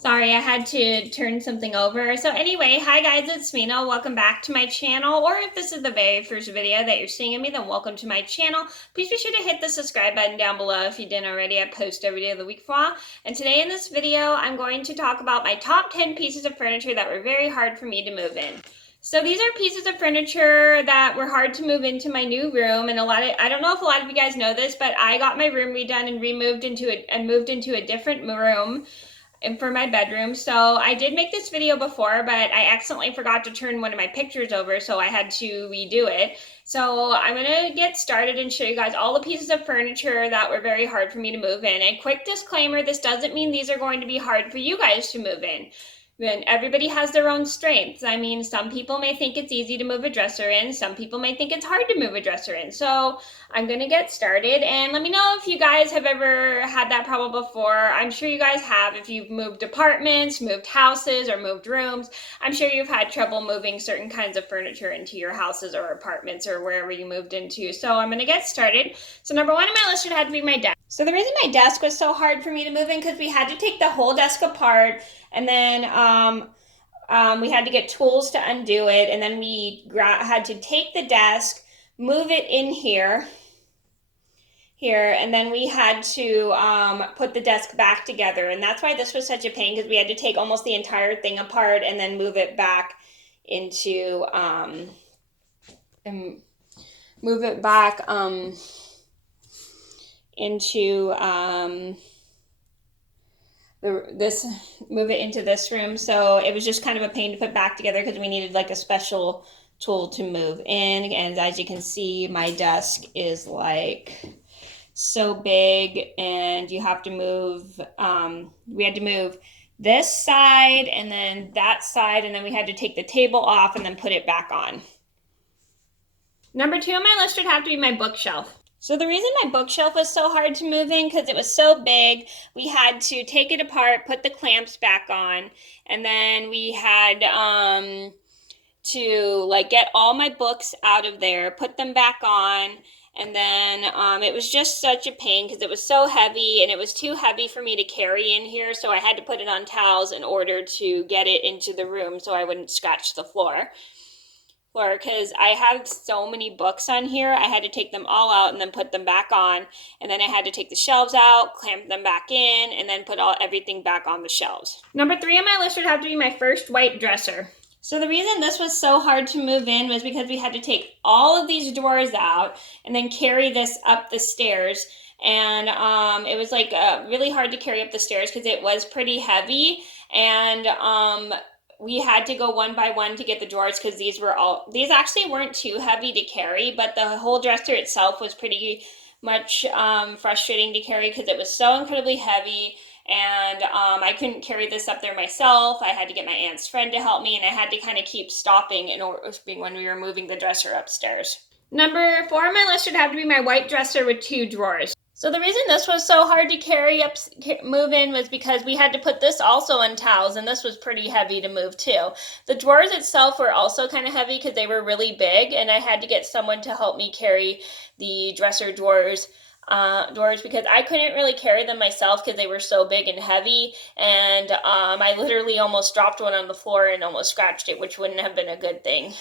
Sorry, I had to turn something over. So anyway, hi guys, it's Mena. Welcome back to my channel. Or if this is the very first video that you're seeing of me, then welcome to my channel. Please be sure to hit the subscribe button down below if you didn't already. I post every day of the week for a while. And today in this video, I'm going to talk about my top 10 pieces of furniture that were very hard for me to move in. So these are pieces of furniture that were hard to move into my new room, and I don't know if a lot of you guys know this, but I got my room redone and moved into a different room and for my bedroom. So I did make this video before, but I accidentally forgot to turn one of my pictures over, so I had to redo it. So I'm gonna get started and show you guys all the pieces of furniture that were very hard for me to move in. A quick disclaimer, this doesn't mean these are going to be hard for you guys to move in. And everybody has their own strengths. I mean, some people may think it's easy to move a dresser in. Some people may think it's hard to move a dresser in. So I'm going to get started, and let me know if you guys have ever had that problem before. I'm sure you guys have. If you've moved apartments, moved houses, or moved rooms, I'm sure you've had trouble moving certain kinds of furniture into your houses or apartments or wherever you moved into. So I'm going to get started. So number one on my list would have to be my desk. So the reason my desk was so hard for me to move in because we had to take the whole desk apart, and then we had to get tools to undo it, and then we had to take the desk, move it in here, and then we had to put the desk back together, and that's why this was such a pain, because we had to take almost the entire thing apart and then move it back into move it back into move it into this room. So it was just kind of a pain to put back together because we needed like a special tool to move in. And as you can see, my desk is like so big, and you have to move, we had to move this side and then that side, and then we had to take the table off and then put it back on. Number two on my list would have to be my bookshelf. So the reason my bookshelf was so hard to move in because it was so big, we had to take it apart, put the clamps back on, and then we had to like get all my books out of there, put them back on, and then it was just such a pain because it was so heavy, and it was too heavy for me to carry in here, so I had to put it on towels in order to get it into the room so I wouldn't scratch the floor. Because I have so many books on here, I had to take them all out and then put them back on, and then I had to take the shelves out, clamp them back in, and then put everything back on the shelves. Number three on my list would have to be my first white dresser. So the reason this was so hard to move in was because we had to take all of these drawers out and then carry this up the stairs, and it was like really hard to carry up the stairs because it was pretty heavy, and we had to go one by one to get the drawers because these actually weren't too heavy to carry, but the whole dresser itself was pretty much frustrating to carry because it was so incredibly heavy, and I couldn't carry this up there myself. I had to get my aunt's friend to help me, and I had to kind of keep stopping when we were moving the dresser upstairs. Number four on my list would have to be my white dresser with two drawers. So the reason this was so hard to move in was because we had to put this also on towels, and this was pretty heavy to move too. The drawers itself were also kind of heavy because they were really big, and I had to get someone to help me carry the dresser drawers because I couldn't really carry them myself because they were so big and heavy, and I literally almost dropped one on the floor and almost scratched it, which wouldn't have been a good thing,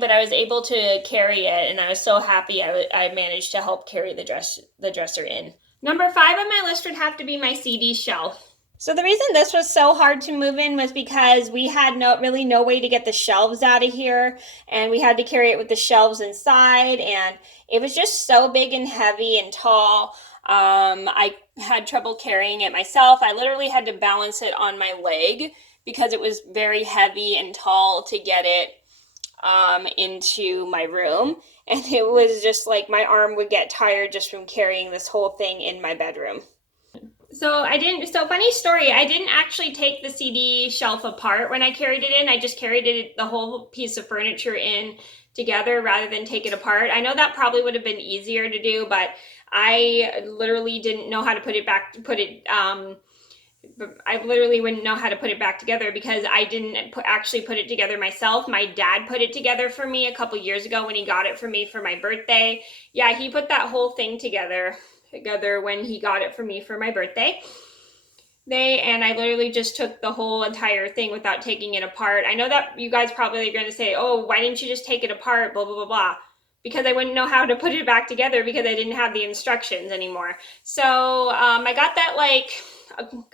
but I was able to carry it, and I was so happy I managed to help carry the dresser in. Number five on my list would have to be my CD shelf. So the reason this was so hard to move in was because we had really no way to get the shelves out of here, and we had to carry it with the shelves inside, and it was just so big and heavy and tall. I had trouble carrying it myself. I literally had to balance it on my leg because it was very heavy and tall to get it into my room, and it was just like my arm would get tired just from carrying this whole thing in my bedroom. So funny story, I didn't actually take the CD shelf apart when I carried it in. I just carried the whole piece of furniture in together rather than take it apart. I know that probably would have been easier to do, but I literally didn't know how to I literally wouldn't know how to put it back together because I didn't actually put it together myself. My dad put it together for me a couple years ago when he got it for me for my birthday. Yeah, he put that whole thing together when he got it for me for my birthday. And I literally just took the whole entire thing without taking it apart. I know that you guys probably are going to say, oh, why didn't you just take it apart, blah, blah, blah, blah. Because I wouldn't know how to put it back together because I didn't have the instructions anymore. So I got that like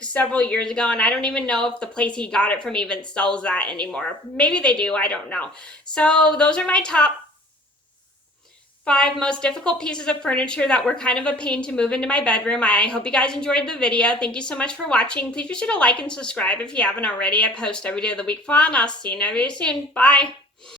several years ago, and I don't even know if the place he got it from even sells that anymore. Maybe they do, I don't know. So those are my top 5 most difficult pieces of furniture that were kind of a pain to move into my bedroom. I hope you guys enjoyed the video. Thank you so much for watching. Please be sure to like and subscribe if you haven't already. I post every day of the week fun. I'll see you very soon. Bye.